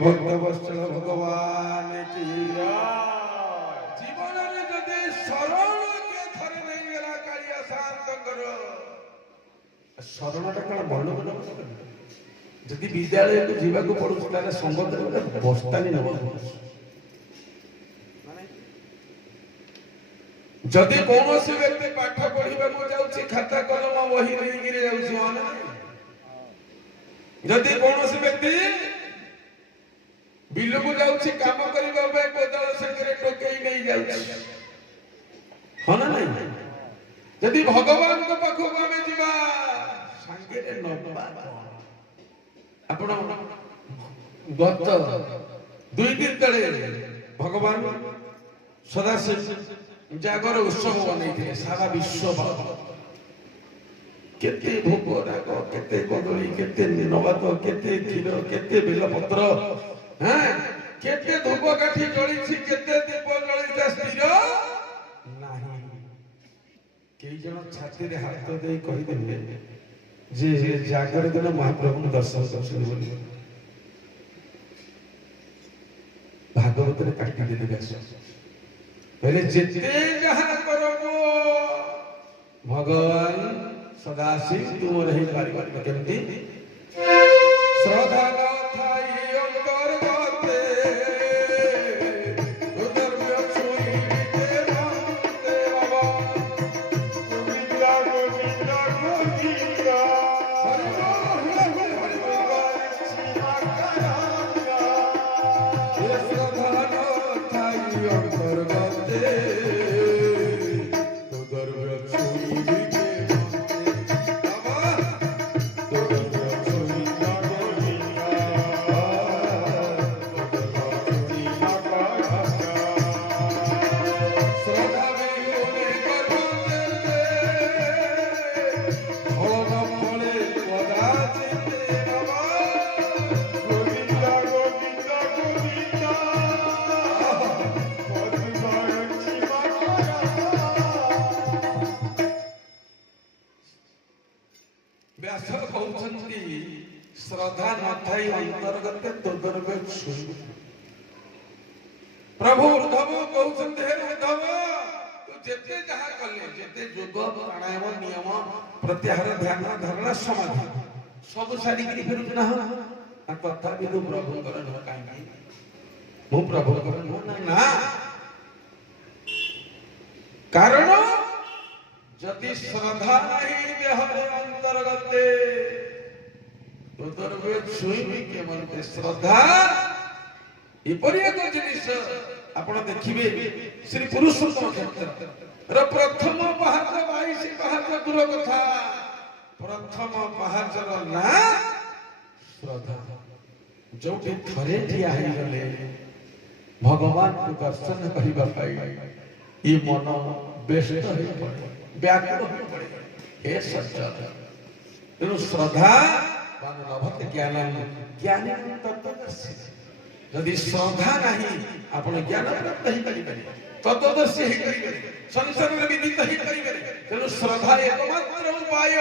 ভক্তবৎসল ভগবান কি জীবନରେ যদি শরণকে থরে নেই গেলা কাଳିয়া শান্তଙ୍କର ଶରଣଟା କଣ ଭଲ ଯଦି ବିଦ୍ୟାଳୟକୁ ଯିବାକୁ ପଡୁଛି ତାହେଲେ ସମ୍ବନ୍ଧରେ ଗୋଟେ ବସ୍ତାନି ନେବ। ଯଦି କୌଣସି ବ୍ୟକ୍ତି ପାଠ ପଢିବାକୁ ଯାଉଛି ଖାତା କଲମ ବହି ନେଇକିରି ଯାଉଛି, ଯଦି କୌଣସି ବ୍ୟକ୍ତି ବିଲକୁ ଯାଉଛି କାମ କରିବା ପାଇଁ କୋଦାଳ ସାଙ୍ଗରେ ଟୋକେଇ ନେଇ ଯାଉଛି, ହଁ ନା ନାଇଁ? ଯଦି ଭଗବାନଙ୍କ ପାଖକୁ ଆମେ ଯିବା ସାଙ୍ଗରେ ନବା। ଆପଣ ଗତ 2 ଦିନ ତଳେ ଭଗବାନ ସଦାଶିବ ଜାଗର ଉତ୍ସବ ବନେଇଥିଲେ ସାରା ବିଶ୍ୱ। କେତେ ଭୋଗ ରାଗ, କେତେ କଦଳୀ, କେତେ ନବାତ, କେତେ କ୍ଷୀର, କେତେ ବେଲପତ୍ର, କେତେ ଧୂପ କାଠି ଜଳିଛି, କେତେ ଦୀପ ଜଳିତା ସ୍ଥିର ନାହିଁ। କେଇ ଜଣ ଛାତିରେ ହାତ ଦେଇ କହିଦେଲେ ଯେ ଜାଗର ଦିନ ମହାପ୍ରଭୁଙ୍କୁ ଦର୍ଶନ କରୁଛନ୍ତି ବୋଲି। ଭାଗବତରେ କାଟିଦେଲେ ବ୍ୟାସ କହିଲେ ଯେତେ ଯାହା କରବ ଭଗବାନ ସଦାଶିବ ତୁମର ହେଇପାରିବ। କେମିତି? ଶ୍ରଦ୍ଧା ନଥାଇ ଅନ୍ତର୍ଗତେ ବ୍ୟାସ କହୁଛନ୍ତି ଶ୍ରଦ୍ଧା ନଥାଇ ଅନ୍ତର୍ଗତେ ତୋଦର୍ବେ ଛୁଇଁ। ପ୍ରଭୁ ଉଦ୍ଧବ କହୁଛନ୍ତି ହେ ଉଦ୍ଧବ ତୁ ଯେତେ ଯାହା କଲେ, ଯେତେ ଯୋଗ ପ୍ରାଣାୟାମ ନିୟମ ପ୍ରତ୍ୟାହାର ଧ୍ୟାନ ଧାରଣା ସମାଧି ସବୁ ସାରିକିରି ଫେରୁଛୁ ନା? ତଥାପି ତୁ ପ୍ରଭୁଙ୍କର ନୁହଁ। କାହିଁକି? ମୁଁ ପ୍ରଭୁଙ୍କର ନୁହଁ ନା। କାରଣ ଯଦି ଶ୍ରଦ୍ଧା ନାହିଁ ଦେହରେ ଅନ୍ତର୍ଗତେ ତୋଦର୍ବେ ଛୁଇଁ କେମନ୍ତେ। ଶ୍ରଦ୍ଧା ଏପରି ଏକ ଜିନିଷ ଆପଣ ଦେଖିବେ ଶ୍ରୀ ପୁରୁଷୋତ୍ତମ କ୍ଷେତ୍ର ପ୍ରଥମ ପାହାଚ 22 ପାହାଚ ଦୂର କଥା, ପ୍ରଥମ ପାହାଚର ନାଁ ଶ୍ରଦ୍ଧା। ଯୋଉଠି ଥରେ ଠିଆ ହେଇଗଲେ ଭଗବାନଙ୍କୁ ଦର୍ଶନ କରିବା ପାଇଁ ଏ ମନ ବ୍ୟସ୍ତ ହୋଇ ପଡେ, ବ୍ୟାକୁଳ ହୋଇ ପଡେ। ହେ ସଜ୍ଜନ, ତେଣୁ ଶ୍ରଦ୍ଧା ଲଭତେ ଜ୍ଞାନଂ ଜ୍ଞାନଂ ତତ୍ତ୍ୱଦର୍ଶୀ। ଯଦି ଶ୍ରଦ୍ଧା ନାହିଁ ଆପଣ ଜ୍ଞାନ ପ୍ରାପ୍ତ ହେଇପାରିବେନି, ତତ୍ତ୍ୱଦର୍ଶୀ ହେଇପାରିବେନି, ସଂସାରରେ ବିଦିତ ହେଇପାରିବେନି। ତେଣୁ ଶ୍ରଦ୍ଧା ଏକମାତ୍ର ଉପାୟ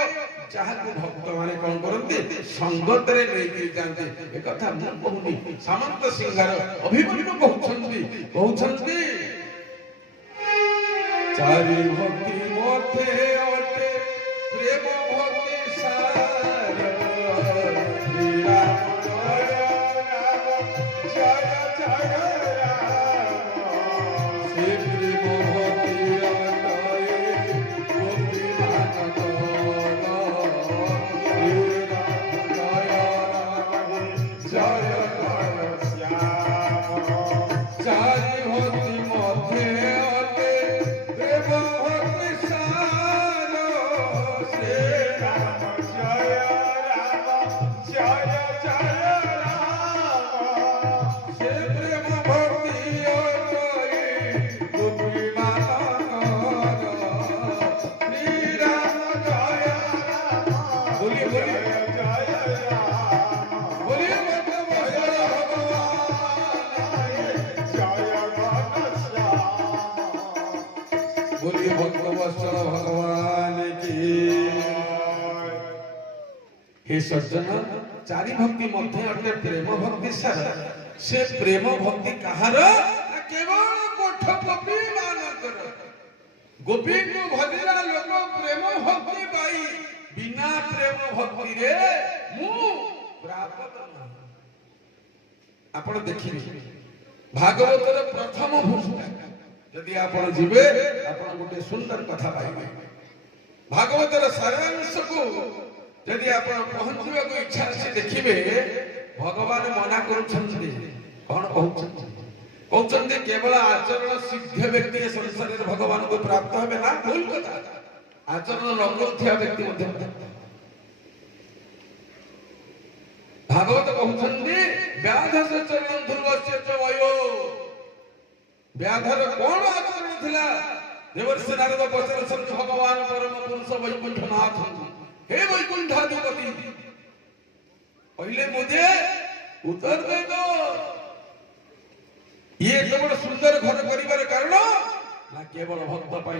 ଯାହାକୁ ଭକ୍ତମାନେ କଣ କରନ୍ତି? ସଙ୍ଗତରେ ନେଇକି ଯାଆନ୍ତି। ଏକଥା ମୁଁ କହୁନି, ସାମନ୍ତ ସିଂହାର ଅଭିମନ୍ୟୁ କହୁଛନ୍ତି ଚାରି ଭକ୍ତି ମତେ ଅଟେ ପ୍ରେମ ଭକ୍ତି ସାର। बोलिए भक्तवत्सल भगवान की। हे सज्जन, चारि भक्ति मध्य अटे प्रेम भक्ति सार। से प्रेम भक्ति कहार केवल कोठपति मानकर गोपी को भजिला लोक प्रेम भक्ति पाई बिना प्रेम भक्ति रे मु प्राप्त नहीं। आपण देखिबे भागवतर प्रथम पुस्तक यदि आपण जीवे आपण गोटे सुंदर कथा पाइबे। भागवतर सारांश को यदि आपण पहुंचबा को इच्छा से देखिबे भगवान मना करूछन्ति कोन कहउछन्ति केवल आचरण सिद्ध व्यक्ति संसार में भगवान को प्राप्त होबे ना भूल कथा। आचरण न करूथिया व्यक्ति मध्ये भागवत कहउछन्ति व्याधस चरण ध्रुवस्य च वयो व्याधर कोन आचरण थिला देवर्षि नारद पचरसन भगवान परम पुरुष वैकुंठनाथ हे वैकुंठाधिपति पहले मुझे उत्तर दे दो ये केवल सुंदर घर करिवार कारण ना केवल भक्त पाई